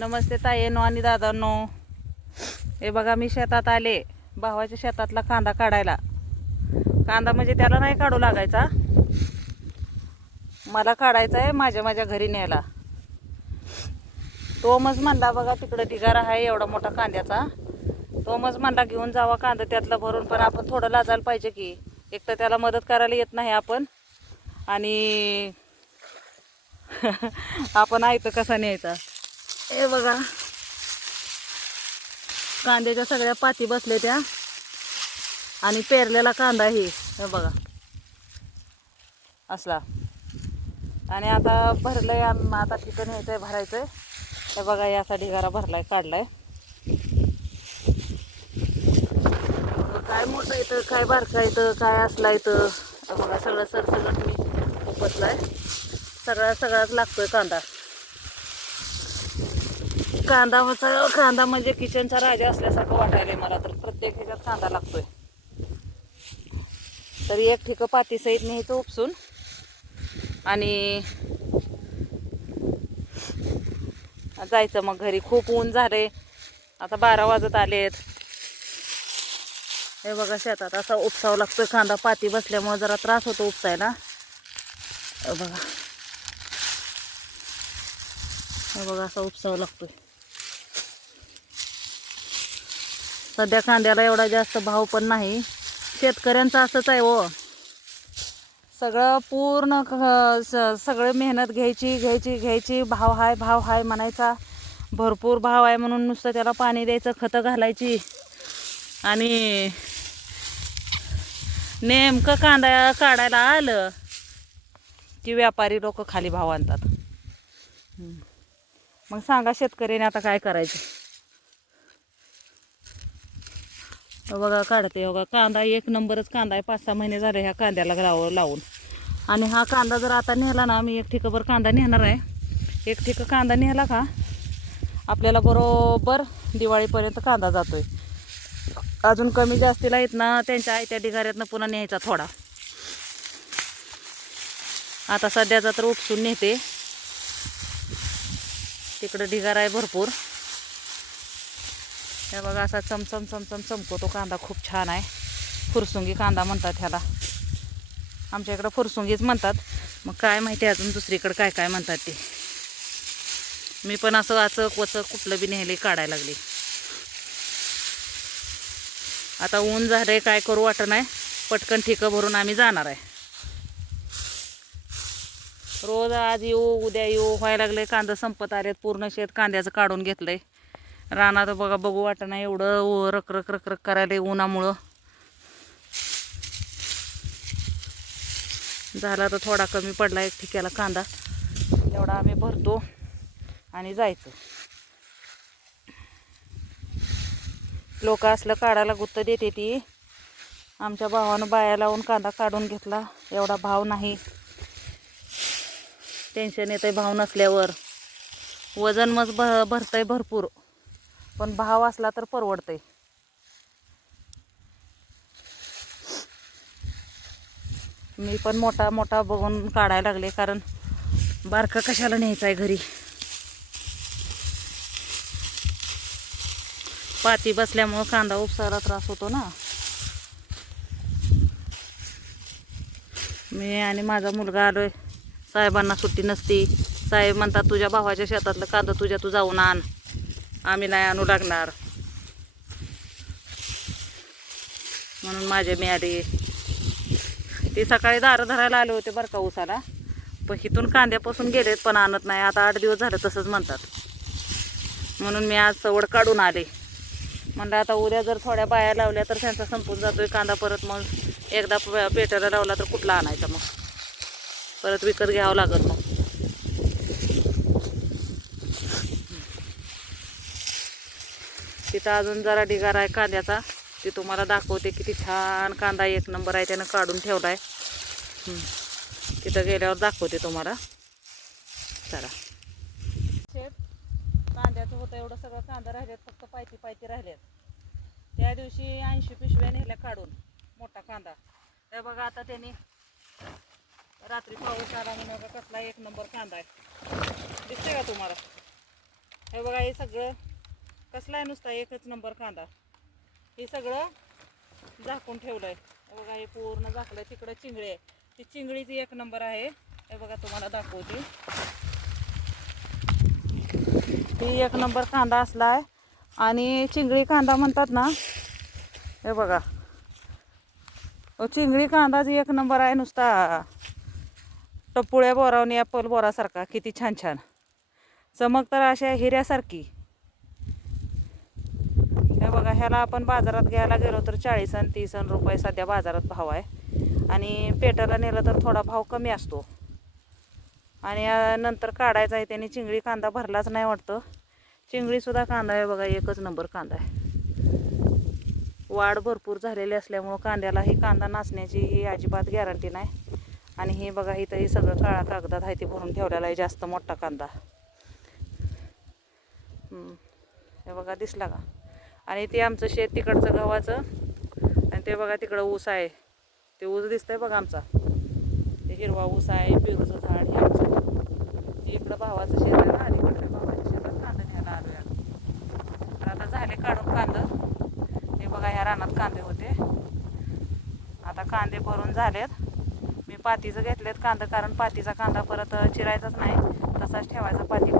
नमस्ते ताईनो आणि दादांनो हे बघा मी शेतात आले. भावाच्या शेतातला कांदा काढायला. कांदा म्हणजे त्याला नाही काढू लागायचा. मला काढायचा आहे माझ्या माझ्या घरी न्यायला. तोमच म्हणला बघा तिकडं ढिगारा आहे एवढा मोठा कांद्याचा. तोमच म्हणला घेऊन जावा कांदा त्यातला भरून पण आपण थोडं लाजायला पाहिजे की. एक तर त्याला मदत करायला येत नाही आपण. आणि आपण ऐकतं कसा न्यायचा? हे बघा. कांद्याच्या सगळ्या पाती बसल्या त्या. आणि पेरलेला कांदा ही. हे बघा. असला. आणि आता भरलंय आम- आता तिथं न्यायचंय भरायचंय. हे बघा याचा ढिगारा भरलाय काढलाय. काय मोठं येतं काय बारका येतं काय असला येतं बघा सगळं सरसगट मी उपसलाय सगळा सगळाच लागतोय कांदा. कांदा मसा कांदा म्हणजे किचनचा राजा असल्यासारखं वाटायलंय मला तर प्रत्येक ह्याच्यात कांदा लागतोय. तरी एक ठिक पाती सहित न्यायचं उपसून आणि जायचं मग घरी. खूप ऊन झाले आता बारा वाजत आलेत. हे बघा शेतात असा उपसावा लागतोय. कांदा पाती बसल्यामुळे जरा त्रास होतो उपसायला. बघा. हे बघा असा उपसावा लागतोय. सध्या कांद्याला एवढा जास्त भाव पण नाही. शेतकऱ्यांचं असंच आहे हो. सगळं पूर्ण स- सगळं मेहनत घ्यायची घ्यायची घ्यायची. भाव हाय भाव हाय म्हणायचा. भरपूर भाव आहे म्हणून नुसतं त्याला पाणी द्यायचं खतं घालायची. आणि नेमकं कांदा काढायला आलं की व्यापारी लोक खाली भाव आणतात. मग सांगा शेतकऱ्याने आता काय करायचं हे बघा काढते बघा. कांदा एक नंबरच कांदा आहे. पाच सहा महिने झाले ह्या कांद्याला लाव लावून. आणि हा कांदा जर आता नेला ना मी एक ठिकाभर कांदा नेणार आहे. एक ठिका कांदा नेला का आपल्याला बरोबर दिवाळीपर्यंत कांदा जातो आहे अजून कमी जास्तीला येत ना त्यांच्या आयत्या ढिगाऱ्यातनं पुन्हा न्यायचा थोडा. आता सध्याचा तर उपसून नेते. तिकडं ढिगारा आहे भरपूर. हे बघा असा चमचम चमचम चमकतो कांदा. खूप छान आहे. फुरसुंगी कांदा म्हणतात ह्याला. आमच्या इकडं फुरसुंगीच म्हणतात. मग काय माहिती अजून दुसरीकडं काय काय म्हणतात ते. मी पण असं वाचक वचक कुठलं बी नेहले काढायला लागले. आता ऊन झालंय काय करू वाटत नाही. पटकन ठिकं भरून आम्ही जाणार आहे. रोज आज येऊ उद्या येऊ व्हायला लागले कांदा संपत आलेत. पूर्ण शेत कांद्याचं काढून घेतलंय. रानात बघा बघू वाटत नाही एवढं उ- रक रक रक रक करायला उन्हामुळं. झाला तर थोडा कमी पडला एक ठिकाला कांदा. एवढा आम्ही भरतो आणि जायचं. लोक असलं काढायला गुत्त देते ती. आमच्या भावानं बाया लावून कांदा काढून घेतला. एवढा भाव नाही. टेन्शन येतंय भाव नसल्यावर. वजन मग भ भरतंय भरपूर. पण भाव असला तर परवडते मी पण मोठा मोठा बघून काढायला लागले कारण बारका कशाला न्यायचा आहे घरी? पाती बसल्यामुळं कांदा उपसायला त्रास होतो ना. मी आणि माझा मुलगा आलोय. साहेबांना सुट्टी नसती. साहेब म्हणतात तुझ्या भावाच्या शेतातलं कांदा तुझ्या तू जाऊन आण. आम्ही नाही आणू लागणार. म्हणून माझे मी आले ते सकाळी दारं धरायला आले होते बरं का उसाला पण इथून कांद्यापासून गेलेत पण आणत नाही. आता आठ दिवस झाले तसंच म्हणतात. म्हणून मी आज सवड काढून आले. म्हणलं आता उद्या जर थोड्या बाया लावल्या तर त्यांचा संपून जातोय कांदा परत. मग एकदा पेटायला लावला तर कुठला आणायचा मग? परत विकत घ्यावं लागत मग. तिथं अजून जरा ढिगार आहे कांद्याचा. ते तुम्हाला दाखवते किती छान कांदा एक नंबर आहे त्यानं काढून ठेवला आहे तिथं गेल्यावर दाखवते तुम्हाला. चला. शेत कांद्याचं होतं एवढं सगळं कांदा राहिलेत फक्त पायती पायती राहिलेत. त्या दिवशी ऐंशी पिशव्या नेल्या काढून मोठा कांदा. हे बघा आता त्यांनी रात्री पाऊस आला म्हणून कसला एक नंबर कांदा आहे. दिसते का तुम्हाला? हे बघा हे सगळं कसला आहे नुसता एकच नंबर कांदा? हे सगळं झाकून ठेवलंय. आहे बघा हे पूर्ण झाकलंय. तिकडं चिंगळी आहे. ती चिंगळीची एक नंबर आहे. हे बघा तुम्हाला दाखवते. ही एक नंबर कांदा असला आहे आणि चिंगळी कांदा म्हणतात ना हे बघा. अहो, चिंगळी कांदाच एक नंबर आहे नुसता. टपुळ्या बोरावणी ॲपल बोरासारखा. किती छान छान. चमक तर अशा हिऱ्यासारखी. हे बघा ह्याला आपण बाजारात घ्यायला गेलो तर चाळीस आणि तीस आणि रुपये सध्या बाजारात भाव आहे. आणि पेटाला नेलं तर थोडा भाव कमी असतो. आणि नंतर काढायचा आहे त्याने चिंगळी कांदा भरलाच नाही वाटतं. चिंगळीसुद्धा कांदा आहे बघा एकच नंबर कांदा आहे. वाढ भरपूर झालेली असल्यामुळं कांद्याला ही कांदा नाचण्याची ही अजिबात गॅरंटी नाही. आणि हे बघा इथं हे सगळं काळा कागदात आहे ते भरून ठेवलेला आहे जास्त मोठा कांदा. हे बघा दिसला का? आणि ते आमचं शेत तिकडचं गव्हाचं. आणि ते बघा तिकडं ऊस आहे. ते ऊस दिसतंय बघा आमचा. ते हिरवा ऊस आहे पेरूचं झाड हे आमचं. ते इकडं भावाचं शेत आहे ना अलीकडे भावाच्या शेतात कांदा न्यायला आलो या आता झाले काढून कांदं. हे बघा ह्या रानात कांदे होते. आता कांदे भरून झालेत. मी पातीचं घेतलेत कांदा कारण पातीचा कांदा परत चिरायचाच नाही. तसाच ठेवायचा पाती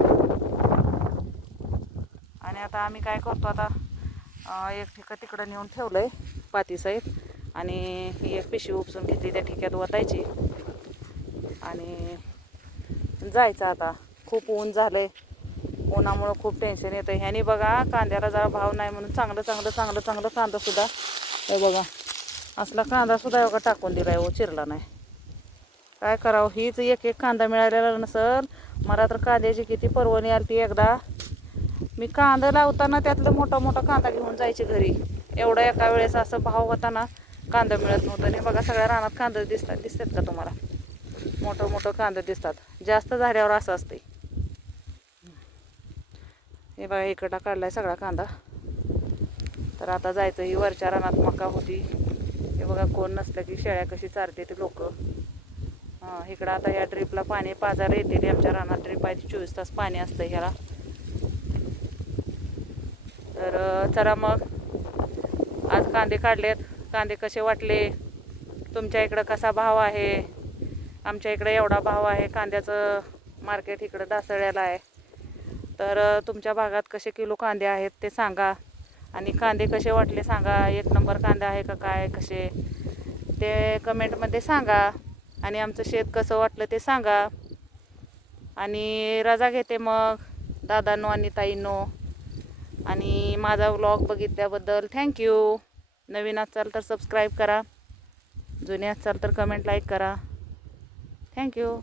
आणि आता आम्ही काय करतो आता? एक ठिका तिकडं नेऊन ठेवलं आहे पातीसाहेब आणि ही एक पिशवी उपसून घेतली त्या ठिक्यात वतायची आणि जायचं आता. खूप ऊन झालं आहे उन्हामुळं खूप टेन्शन येतं ह्याने बघा कांद्याला जरा भाव नाही म्हणून चांगलं चांगलं चांगलं चांगलं कांदासुद्धा हे बघा. असला कांदासुद्धा बघा टाकून आहे हो चिरला नाही. काय करावं? हीच एक एक कांदा मिळालेला नसल. मला तर कांद्याची किती परवणी आली ती एकदा. मी कांदा लावताना त्यातलं मोठा मोठा कांदा घेऊन जायचे घरी. एवढा एका वेळेस असं भाव होता ना कांदा मिळत नव्हतं. आणि बघा सगळ्या रानात कांदा दिसतात दिसतात का तुम्हाला? मोठं मोठं कांदा दिसतात. जास्त झाल्यावर असं असते हे बघा इकडला काढलाय सगळा कांदा. तर आता जायचं ही वरच्या रानात मका होती. हे बघा कोण नसलं की शेळ्या कशी चारते ते लोक. हां इकडं आता ह्या ड्रीपला पाणी पाजायला येते आमच्या रानात ड्रीप आहे चोवीस तास पाणी असतं ह्याला. तर चला मग. आज कांदे काढलेत. कांदे कसे वाटले? तुमच्या इकडं कसा भाव आहे? आमच्या इकडं एवढा भाव आहे. कांद्याचं मार्केट इकडं दासळ्याला आहे. तर तुमच्या भागात कसे किलो कांदे आहेत ते सांगा. आणि कांदे कसे वाटले सांगा. एक नंबर कांदे आहे का काय कसे? ते कमेंटमध्ये सांगा. आणि आमचं शेत कसं वाटलं ते सांगा. आणि रजा घेते मग. दादांनो आणि ताईंनो. आणि माझा व्लॉग बघितल्याबद्दल थँक्यू नवीन असाल तर सबस्क्राईब करा. जुने असाल तर कमेंट लाईक करा. थँक्यू